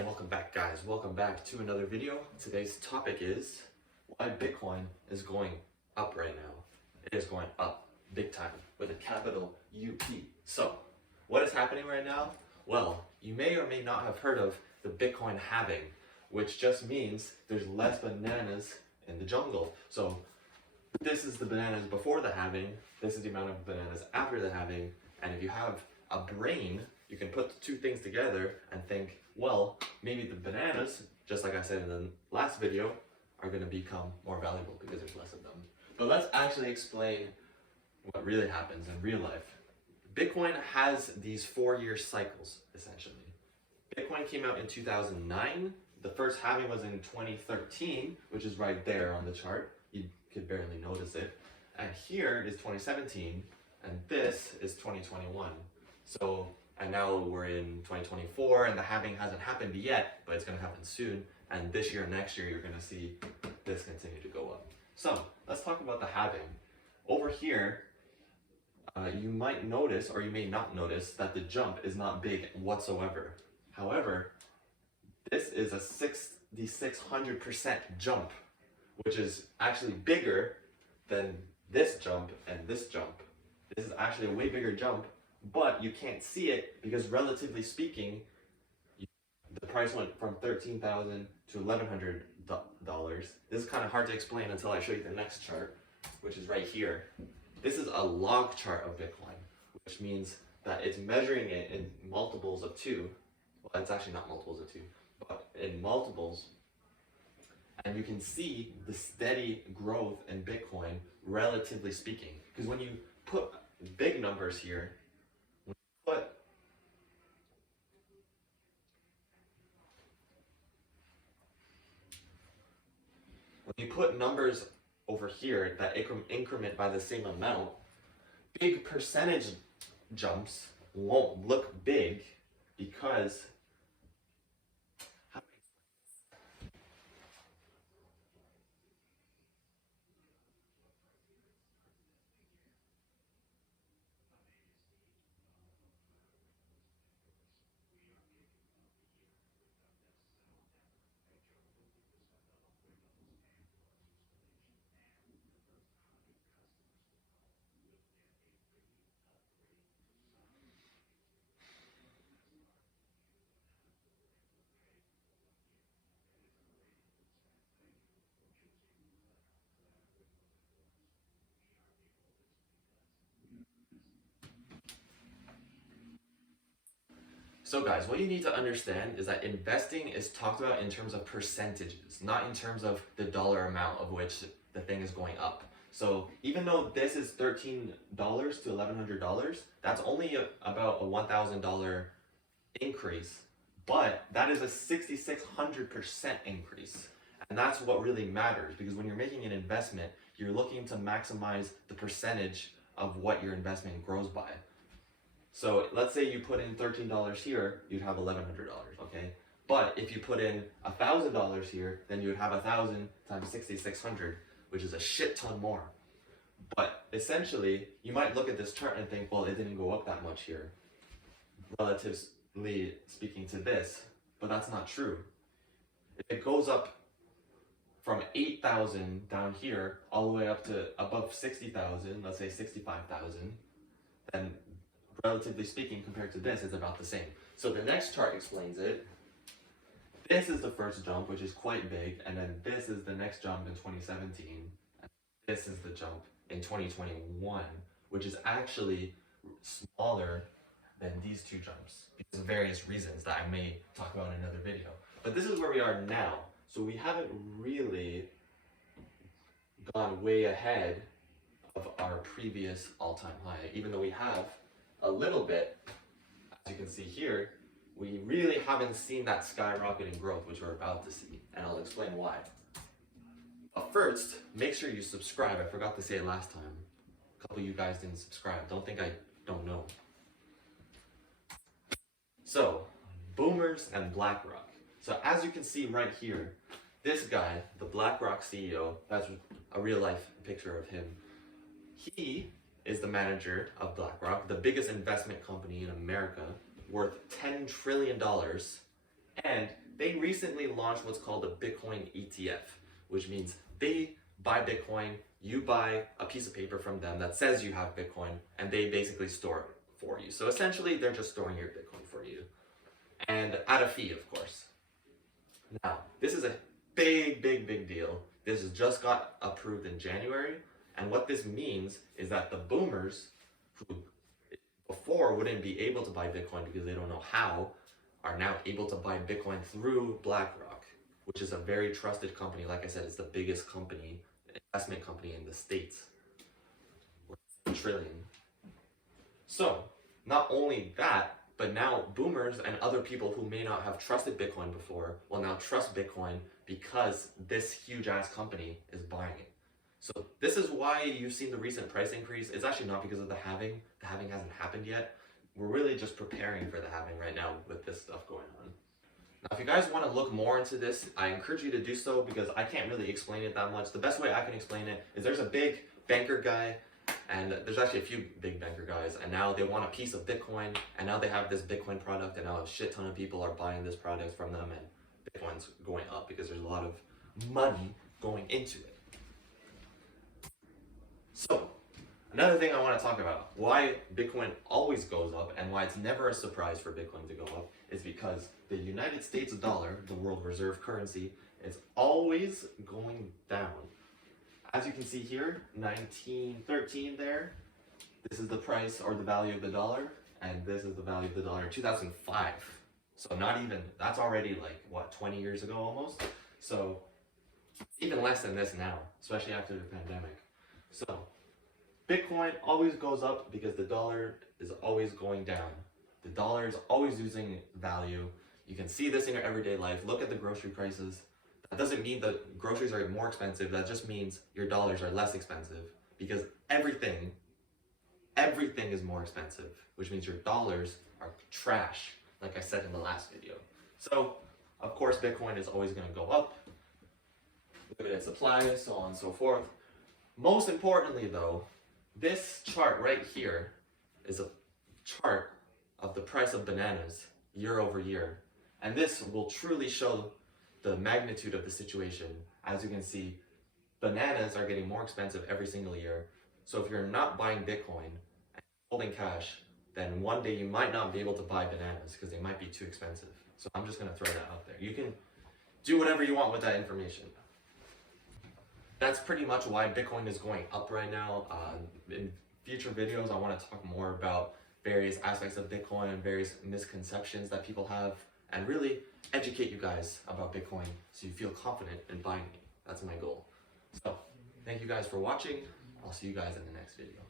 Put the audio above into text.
And welcome back, guys. Welcome back to another video. Today's topic is why Bitcoin is going up right now. It is going up big time with a capital UP. So, what is happening right now? Well, you may or may not have heard of the Bitcoin halving, which just means there's less bananas in the jungle. So, this is the bananas before the halving, this is the amount of bananas after the halving, and if you have a brain, you can put the two things together and think, well, maybe the bananas, just like I said in the last video, are going to become more valuable because there's less of them. But let's actually explain what really happens in real life. Bitcoin has these 4-year cycles, essentially. Bitcoin came out in 2009. The first halving was in 2013, which is right there on the chart. You could barely notice it. And here is 2017, and this is 2021. So, and now we're in 2024, and the halving hasn't happened yet, but it's going to happen soon. And this year, next year, you're going to see this continue to go up. So, let's talk about the halving. Over here, you might notice, or you may not notice, that the jump is not big whatsoever. However, this is a 6,600% jump, which is actually bigger than this jump and this jump. This is actually a way bigger jump, but you can't see it because, relatively speaking, the price went from $13,000 to $1,100. This is kind of hard to explain until I show you the next chart, which is right here. This is a log chart of Bitcoin, which means that it's measuring it in multiples of 2. Well, it's actually not multiples of 2, but in multiples. And you can see the steady growth in Bitcoin, relatively speaking. Because when you put big numbers here, when you put numbers over here that increment by the same amount, big percentage jumps won't look big because So guys, what you need to understand is that investing is talked about in terms of percentages, not in terms of the dollar amount of which the thing is going up. So even though this is $13 to $1,100, that's only about a $1,000 increase, but that is a 6,600% increase. And that's what really matters, because when you're making an investment, you're looking to maximize the percentage of what your investment grows by. So let's say you put in $13 here, you'd have $1,100, okay? But if you put in $1,000 here, then you would have 1,000 times 6,600, which is a shit ton more. But essentially, you might look at this chart and think, well, it didn't go up that much here, relatively speaking to this, but that's not true. If it goes up from 8,000 down here all the way up to above 60,000, let's say 65,000, then relatively speaking, compared to this, it's about the same. So the next chart explains it. This is the first jump, which is quite big, and then this is the next jump in 2017, and this is the jump in 2021, which is actually smaller than these two jumps because of various reasons that I may talk about in another video. But this is where we are now. So we haven't really gone way ahead of our previous all-time high, even though we have a little bit. As you can see here, we really haven't seen that skyrocketing growth, which we're about to see, and I'll explain why. But first, make sure you subscribe. I forgot to say it last time. A couple of you guys didn't subscribe. Don't think I don't know. So, boomers and BlackRock. So as you can see right here, this guy, the BlackRock CEO, that's a real life picture of him. He is the manager of BlackRock, the biggest investment company in America, worth $10 trillion, and they recently launched what's called a Bitcoin ETF, which means they buy Bitcoin, you buy a piece of paper from them that says you have Bitcoin, and they basically store it for you. So essentially, they're just storing your Bitcoin for you, and at a fee, of course. Now, this is a big deal. This has just got approved in January, and what this means is that the boomers who before wouldn't be able to buy Bitcoin because they don't know how, are now able to buy Bitcoin through BlackRock, which is a very trusted company. Like I said, it's the biggest company, investment company in the States. $1 trillion. So, not only that, but now boomers and other people who may not have trusted Bitcoin before will now trust Bitcoin because this huge ass company is buying it. So this is why you've seen the recent price increase. It's actually not because of the halving. The halving hasn't happened yet. We're really just preparing for the halving right now with this stuff going on. Now, if you guys want to look more into this, I encourage you to do so because I can't really explain it that much. The best way I can explain it is there's a big banker guy, and there's actually a few big banker guys, and now they want a piece of Bitcoin, and now they have this Bitcoin product, and now a shit ton of people are buying this product from them, and Bitcoin's going up because there's a lot of money going into it. So, another thing I want to talk about, why Bitcoin always goes up and why it's never a surprise for Bitcoin to go up, is because the United States dollar, the world reserve currency, is always going down. As you can see here, 1913 there, this is the price or the value of the dollar, and this is the value of the dollar in 2005. So not even, that's already like, what, 20 years ago almost? So even less than this now, especially after the pandemic. So Bitcoin always goes up because the dollar is always going down. The dollar is always losing value. You can see this in your everyday life. Look at the grocery prices. That doesn't mean that groceries are more expensive. That just means your dollars are less expensive because everything is more expensive, which means your dollars are trash, like I said in the last video. So, of course, Bitcoin is always going to go up. Limited supply, so on and so forth. Most importantly, though, this chart right here is a chart of the price of bananas year over year. And this will truly show the magnitude of the situation. As you can see, bananas are getting more expensive every single year. So if you're not buying Bitcoin and holding cash, then one day you might not be able to buy bananas because they might be too expensive. So I'm just going to throw that out there. You can do whatever you want with that information. That's pretty much why Bitcoin is going up right now. In future videos, I want to talk more about various aspects of Bitcoin and various misconceptions that people have, and really educate you guys about Bitcoin so you feel confident in buying it. That's my goal. So, thank you guys for watching. I'll see you guys in the next video.